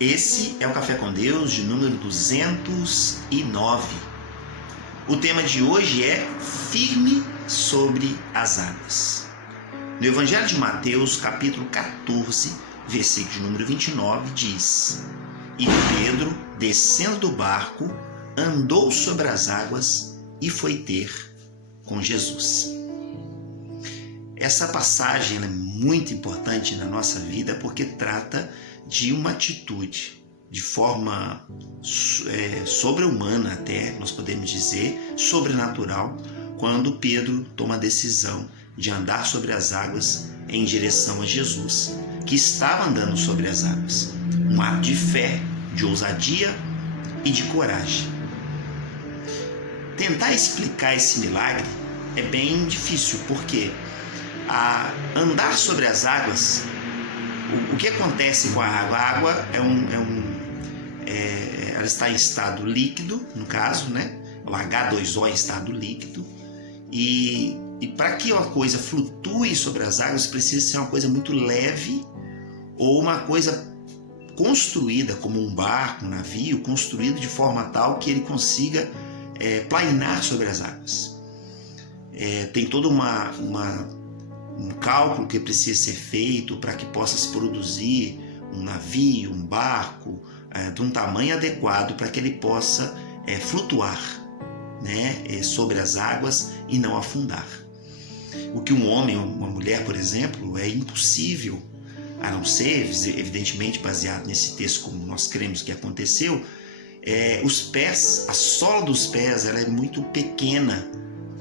Esse é o Café com Deus de número 209. O tema de hoje é firme sobre as águas. No Evangelho de Mateus, capítulo 14, versículo de número 29, diz: E Pedro, descendo do barco, andou sobre as águas e foi ter com Jesus. Essa passagem é muito importante na nossa vida porque trata de uma atitude, de forma sobre-humana até, nós podemos dizer, sobrenatural, quando Pedro toma a decisão de andar sobre as águas em direção a Jesus, que estava andando sobre as águas. Um ato de fé, de ousadia e de coragem. Tentar explicar esse milagre é bem difícil, porque andar sobre as águas, o que acontece com a água? A água ela está em estado líquido, no caso, né? O H2O em estado líquido, e para que uma coisa flutue sobre as águas precisa ser uma coisa muito leve ou uma coisa construída como um barco, um navio, construído de forma tal que ele consiga planar sobre as águas. Tem todo um cálculo que precisa ser feito para que possa se produzir um navio, um barco de um tamanho adequado para que ele possa flutuar, né, sobre as águas e não afundar. O que um homem ou uma mulher, por exemplo, é impossível, a não ser, evidentemente, baseado nesse texto como nós cremos que aconteceu, os pés, a sola dos pés, ela é muito pequena,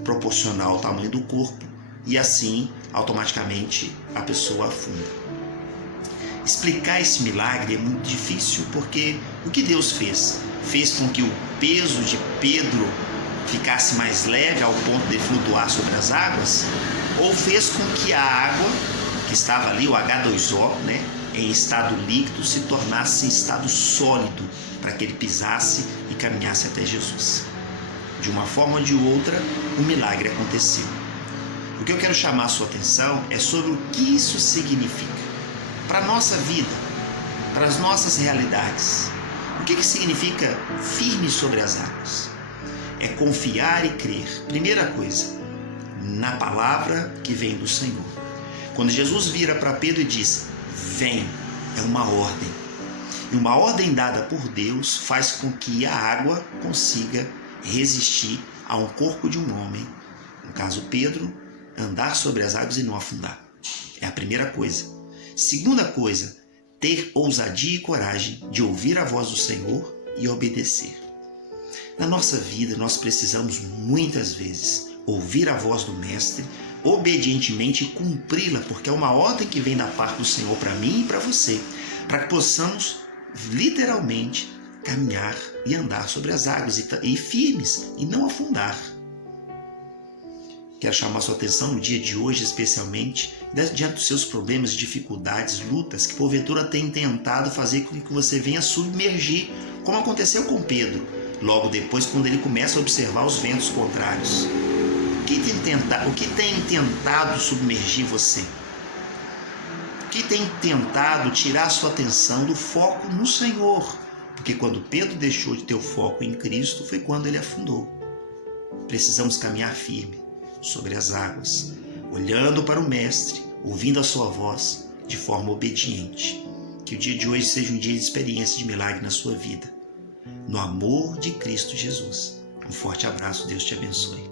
proporcional ao tamanho do corpo, e assim, automaticamente, a pessoa afunda. Explicar esse milagre é muito difícil, porque o que Deus fez? Fez com que o peso de Pedro ficasse mais leve ao ponto de flutuar sobre as águas? Ou fez com que a água, que estava ali, o H2O, né, em estado líquido, se tornasse em estado sólido, para que ele pisasse e caminhasse até Jesus? De uma forma ou de outra, o milagre aconteceu. O que eu quero chamar a sua atenção é sobre o que isso significa para a nossa vida, para as nossas realidades. O que significa firme sobre as águas? É confiar e crer, primeira coisa, na palavra que vem do Senhor. Quando Jesus vira para Pedro e diz: vem, é uma ordem. E uma ordem dada por Deus faz com que a água consiga resistir a um corpo de um homem, no caso Pedro, andar sobre as águas e não afundar. É a primeira coisa. Segunda coisa, ter ousadia e coragem de ouvir a voz do Senhor e obedecer. Na nossa vida, nós precisamos muitas vezes ouvir a voz do Mestre, obedientemente cumpri-la, porque é uma ordem que vem da parte do Senhor para mim e para você, para que possamos literalmente caminhar e andar sobre as águas e firmes e não afundar. Quero chamar sua atenção no dia de hoje, especialmente, diante dos seus problemas, dificuldades, lutas, que porventura tem tentado fazer com que você venha submergir, como aconteceu com Pedro, logo depois, quando ele começa a observar os ventos contrários. O que tem tentado submergir você? O que tem tentado tirar sua atenção do foco no Senhor? Porque quando Pedro deixou de ter o foco em Cristo, foi quando ele afundou. Precisamos caminhar firme sobre as águas, olhando para o Mestre, ouvindo a sua voz de forma obediente. Que o dia de hoje seja um dia de experiência de milagre na sua vida. No amor de Cristo Jesus. Um forte abraço, Deus te abençoe.